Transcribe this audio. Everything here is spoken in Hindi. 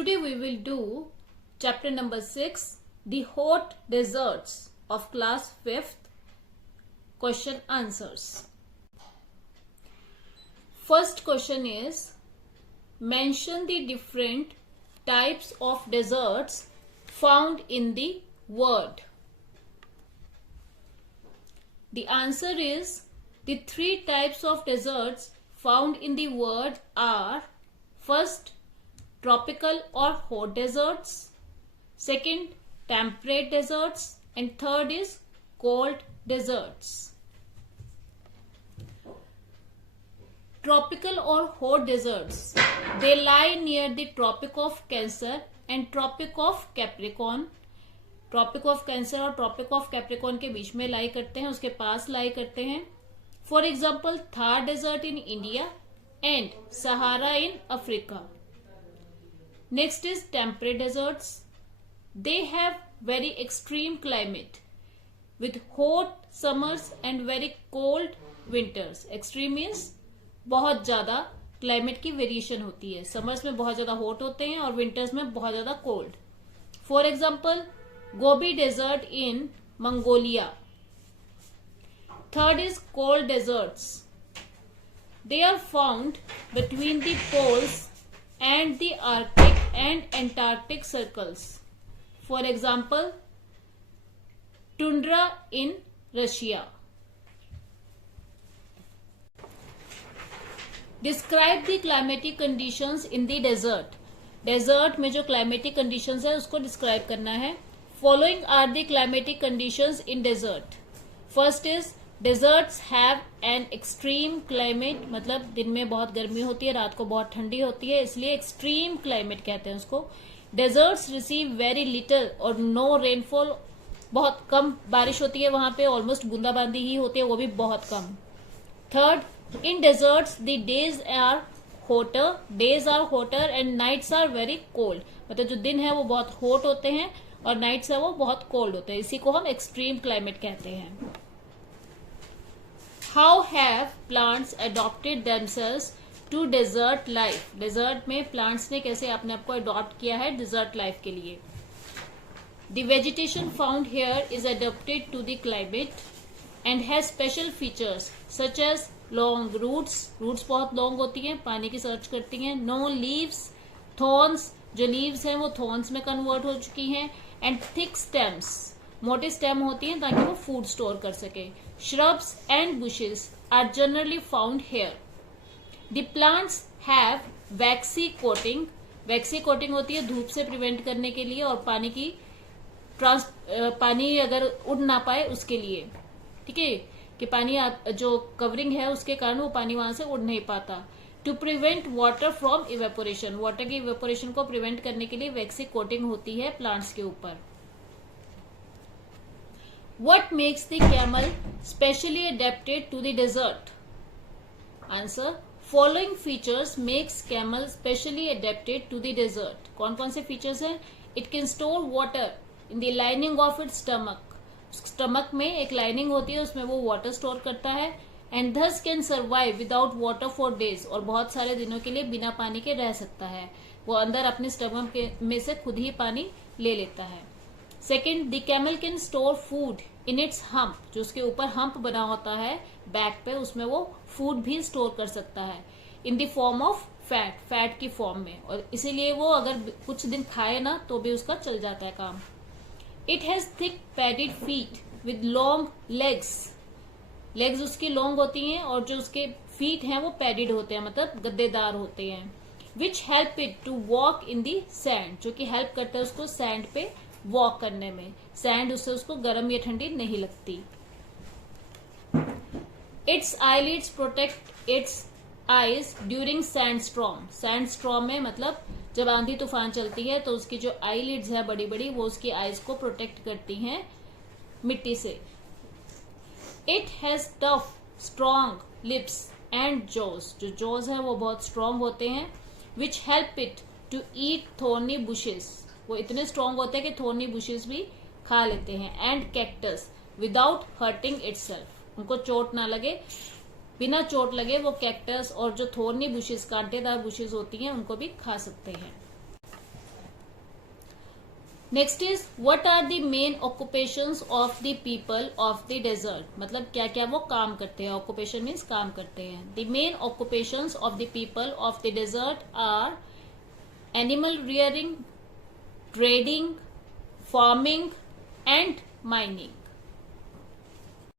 Today we will do chapter number 6, the hot deserts of class 5th, question answers. First question is, mention the different types of deserts found in the world. The answer is, the three types of deserts found in the world are, first, tropical or hot deserts, second, temperate deserts, and third is cold deserts. Tropical or hot deserts, they lie near the Tropic of Cancer and Tropic of Capricorn. Tropic of Cancer और ट्रॉपिक ऑफ कैप्रिकॉर्न के बीच में लाई करते हैं, उसके पास लाई करते हैं. For example, Thar desert in India and Sahara in Africa. Next is temperate deserts. They have very extreme climate with hot summers and very cold winters. Extreme means बहुत ज्यादा क्लाइमेट की वेरिएशन होती है. समर्स में बहुत ज्यादा हॉट होते हैं और विंटर्स में बहुत ज्यादा cold. For example, Gobi Desert in Mongolia. Third is cold deserts. They are found between the poles and the Arctic and Antarctic circles. For example, tundra in Russia. Describe the climatic conditions in the desert. Desert में जो क्लाइमेटिक कंडीशंस है उसको डिस्क्राइब करना है. Following are the climatic conditions in desert. First is, deserts have an extreme climate. मतलब दिन में बहुत गर्मी होती है, रात को बहुत ठंडी होती है, इसलिए extreme climate कहते हैं उसको. Deserts receive very little or no rainfall. बहुत कम बारिश होती है वहां पे, ऑलमोस्ट बूंदाबांदी ही होती है, वो भी बहुत कम. Third, in deserts the days are hotter and nights are very cold. मतलब जो दिन है वो बहुत hot होते हैं और नाइट्स है वो बहुत कोल्ड होते हैं. इसी को हम एक्सट्रीम क्लाइमेट कहते हैं. How have plants adopted themselves to desert life. Desert में प्लांट्स ने कैसे अपने आप को अडॉप्ट किया है डेजर्ट लाइफ के लिए. The vegetation found here is adopted to the climate and has special features such as long roots. Roots बहुत लॉन्ग होती हैं, पानी की सर्च करती हैं. नो लीव्स, थॉर्न्स, जो लीव्स हैं वो थॉर्न्स में कन्वर्ट हो चुकी हैं. एंड थिक स्टेम्स, मोटे स्टेम होती हैं ताकि वो फूड स्टोर कर सके. Shrubs and bushes are generally found here. The plants have waxy coating. Vaccine coating होती है धूप से प्रिवेंट करने के लिए और पानी अगर उड़ ना पाए उसके लिए. ठीक है, कि पानी जो कवरिंग है उसके कारण वो पानी वहां से उड़ नहीं पाता. To prevent water from evaporation, water की इवेपोरेशन को प्रिवेंट करने के लिए वैक्सी कोटिंग होती है प्लांट्स के ऊपर. What makes the camel specially adapted to the desert. Answer, following features makes camel specially adapted to the desert. कौन कौन से फीचर्स हैं. It can store water in the lining of its stomach. Stomach में एक लाइनिंग होती है, उसमें वो वाटर स्टोर करता है. And thus can survive without water for days. और बहुत सारे दिनों के लिए बिना पानी के रह सकता है. वो अंदर अपने स्टमक में से खुद ही पानी ले लेता है. Second, the camel can store food in its hump. जो उसके ऊपर हम्प बना होता है बैक पे, उसमें वो फूड भी स्टोर कर सकता है in the form of fat, fat की फॉर्म में. और इसीलिए वो अगर कुछ दिन खाए ना तो भी उसका चल जाता है काम. It has thick padded feet with long legs. Legs उसकी लॉन्ग होती हैं और जो उसके फीट हैं वो पैडेड होते हैं, मतलब गद्देदार होते हैं. Which help it to walk in the sand. जो कि हेल्प करता है उसको सैंड पे वॉक करने में. सैंड उससे उसको गर्म या ठंडी नहीं लगती. It's eyelids protect it's eyes during sand storm. Sand storm में मतलब जब आंधी तूफान चलती है तो उसकी जो आईलिड्स है बड़ी बड़ी, वो उसकी आईज को प्रोटेक्ट करती हैं मिट्टी से. It has tough strong lips and jaws. जो जॉज है वो बहुत स्ट्रॉन्ग होते हैं. Which help it to eat thorny bushes. वो इतने स्ट्रॉन्ग होते हैं कि थोर्नी बुशेस भी खा लेते हैं. And cactus without hurting itself. उनको चोट ना लगे, बिना चोट लगे वो कैक्टस और जो थोर्नी बुशेस, कांटेदार बुशेस होती हैं, उनको भी खा सकते हैं. Next is what are the main occupations of the people of the desert, मतलब क्या क्या वो काम करते हैं. ऑक्यूपेशन मीन्स काम करते हैं. The main occupations of the people of the desert are animal rearing, trading, farming and mining.